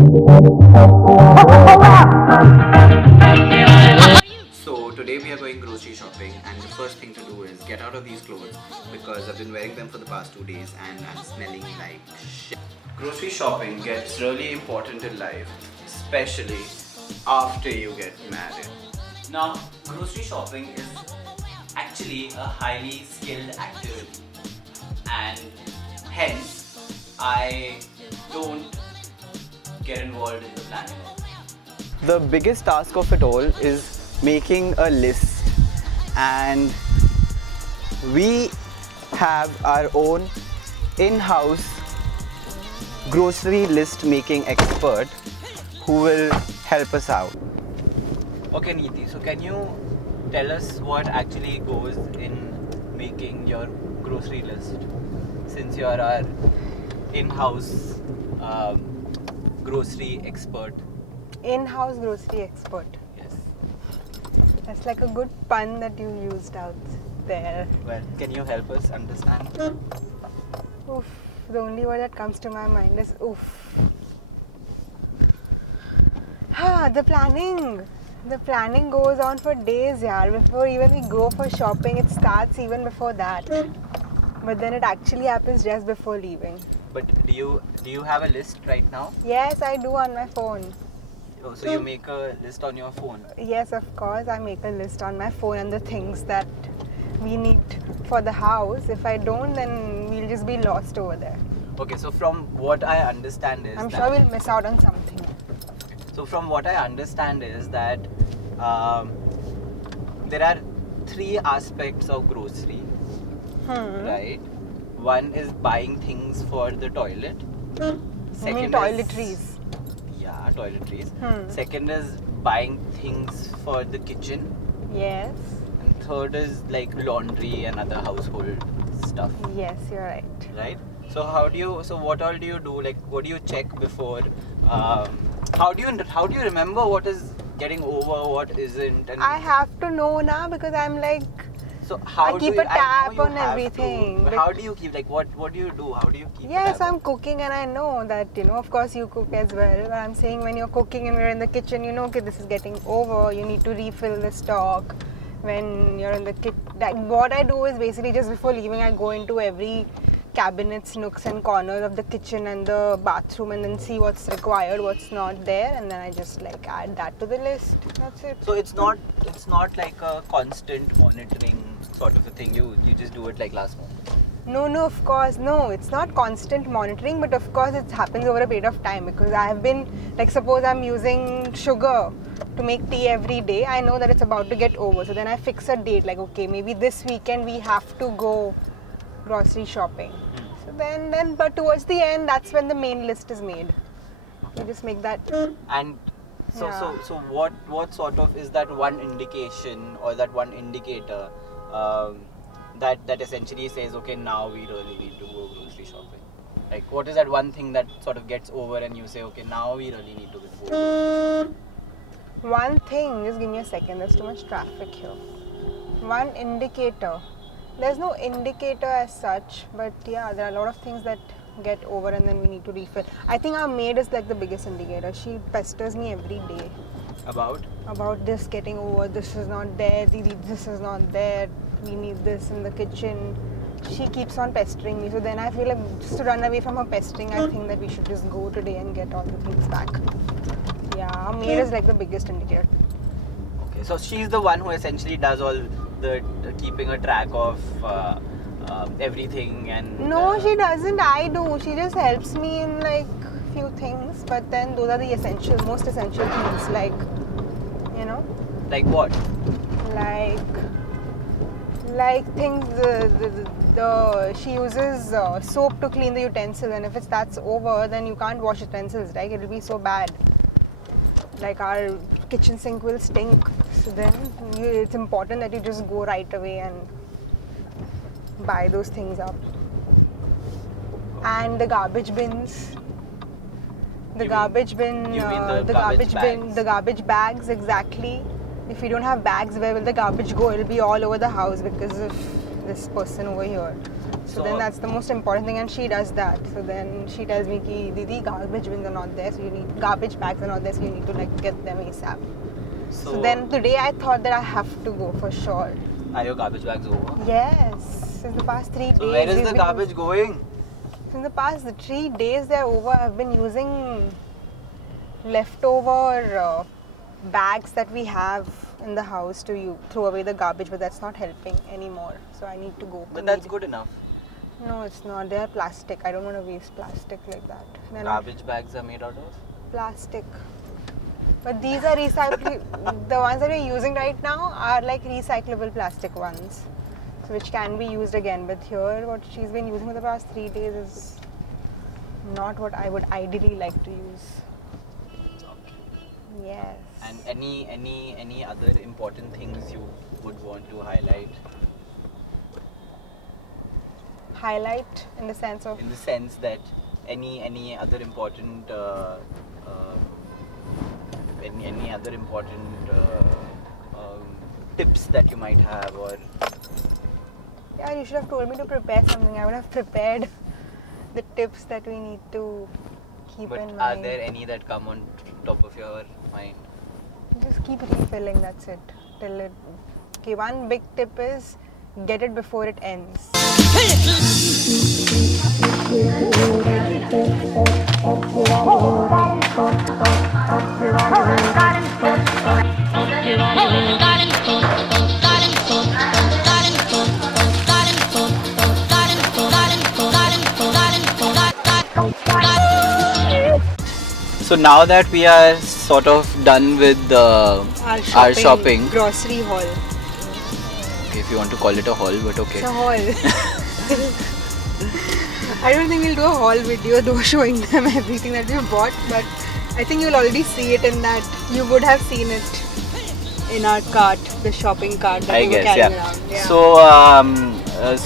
So today we are going grocery shopping, and the first thing to do is get out of these clothes because I've been wearing them for the past 2 days and I'm smelling like shit. Grocery shopping gets really important in life, especially after you get married. Now, grocery shopping is actually a highly skilled activity, and hence I don't get involved in the planning of it. The biggest task of it all is making a list, and we have our own in-house grocery list making expert who will help us out. Okay, Neeti, so can you tell us what actually goes in making your grocery list, since you are our in-house grocery expert? In-house grocery expert. Yes. That's like a good pun that you used out there. Well, can you help us understand? Oof. The only word that comes to my mind is oof. The planning. The planning goes on for days, yaar. Before even we go for shopping, it starts even before that. But then it actually happens just before leaving. But do you have a list right now? Yes, I do on my phone. Oh, so you make a list on your phone? Yes, of course, I make a list on my phone and the things that we need for the house. If I don't, then we'll just be lost over there. Okay, so from what I understand is I'm sure we'll miss out on something. So from what I understand is that there are three aspects of grocery, right? One is buying things for the toilet. You mean toiletries? Yeah, toiletries. Second is buying things for the kitchen. Yes. And third is like laundry and other household stuff. Yes, you're right. Right? So what all do you do? Like, what do you check before? How do you remember what is getting over, what isn't? And I have to know now because I'm like, so how I keep do a you, I know tab you on have everything. To, how do you keep, like, what do you do? How do you keep? yes, a tab? I'm cooking and I know that, of course you cook as well. But I'm saying when you're cooking and we're in the kitchen, okay, this is getting over. You need to refill the stock. When you're in the kitchen, like, what I do is basically just before leaving, I go into every cabinets, nooks and corners of the kitchen and the bathroom and then see what's required, what's not there, and then I just like add that to the list. That's it. So it's not like a constant monitoring sort of a thing. You just do it like last moment. No, of course, no. It's not constant monitoring, but of course it happens over a period of time because I have been, like, suppose I'm using sugar to make tea every day. I know that it's about to get over. So then I fix a date, like, okay, maybe this weekend we have to go grocery shopping. So then, but towards the end, that's when the main list is made. You just make that. And so Yeah. so what sort of is that one indication or that one indicator that essentially says, okay, now we really need to go grocery shopping? Like, what is that one thing that sort of gets over and you say, okay, now we really need to go grocery shopping? One thing, just give me a second, there's too much traffic here. One indicator. There's no indicator as such, but yeah, there are a lot of things that get over and then we need to refill. I think our maid is like the biggest indicator. She pesters me every day About this getting over, this is not there, this is not there, we need this in the kitchen. She keeps on pestering me, so then I feel like just to run away from her pestering, I think that we should just go today and get all the things back. Yeah, our maid is like the biggest indicator. Okay, so she's the one who essentially does all the keeping a track of everything and. No, she doesn't. I do. She just helps me in like few things, but then those are the most essential things, like, Like what? like things. She uses soap to clean the utensils, and if that's over, then you can't wash utensils, right? It'll be so bad. Like our kitchen sink will stink. So then it's important that you just go right away and buy those things up. And the garbage bins. The garbage bin, you mean the the garbage garbage bin, bags? the garbage bags, exactly. If you don't have bags, where will the garbage go? It'll be all over the house because of this person over here. So then that's the most important thing, and she does that. So then she tells me ki Didi, garbage bins are not there, so you need garbage bags are not there, so you need to like get them ASAP. So then today I thought that I have to go for sure. Are your garbage bags over? Yes, since the past 3 days. So where is we've the been garbage going? Since the past 3 days they're over, I've been using leftover bags that we have in the house to throw away the garbage, but that's not helping anymore. So I need to go. But that's good enough. No, it's not. They are plastic. I don't want to waste plastic like that. They're not Garbage bags are made out of? plastic. But these are recyclable. The ones that we're using right now are like recyclable plastic ones, so which can be used again. But here, what she's been using for the past 3 days is not what I would ideally like to use. Yes. And any other important things you would want to highlight? Highlight in the sense of. In the sense that any other important any other important tips that you might have, or Yeah, you should have told me to prepare something. I would have prepared the tips that we need to keep but in mind. are there any that come on top of your mind? Just keep refilling, that's it. Till it. Okay, one big tip is get it before it ends. So now that we are sort of done with our shopping, Grocery haul. okay, if you want to call it a haul, but okay. It's a haul. I don't think we'll do a haul video though showing them everything that we bought, but I think you'll already see it in that. You would have seen it in our cart, the shopping cart that I we were guess, carrying yeah. around. Yeah.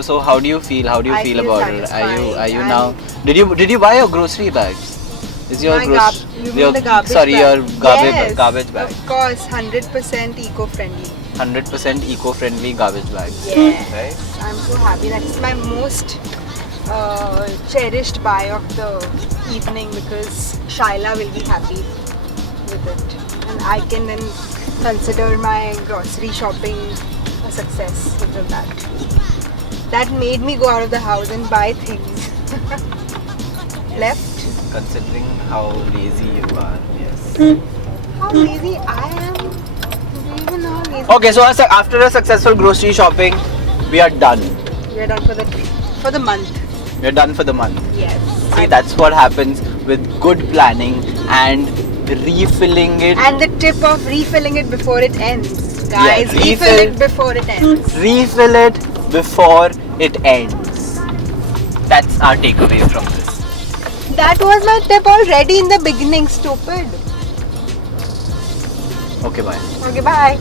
So how do you feel? How do you I feel feel about it? satisfied. Are you now? Did you buy your grocery bags? Is your you mean the garbage sorry, bag? your Yes, garbage bag. Of course, 100% eco-friendly. 100% eco-friendly garbage bags. Yes. Right? I'm so happy. That's my most cherished buy of the evening because Shaila will be happy with it. And I can then consider my grocery shopping a success because of that. That made me go out of the house and buy things. Left. Considering how lazy you are, yes. How lazy I am. Do you even know how lazy? Okay, so after a successful grocery shopping, we are done. We are done for the month. We are done for the month. Yes. See, that's what happens with good planning and refilling it. And the tip of refilling it before it ends. Guys, Yeah, refill it before it ends. Refill it before it ends. That's our takeaway from this. That was my tip already in the beginning, stupid. Okay, bye. Okay, bye.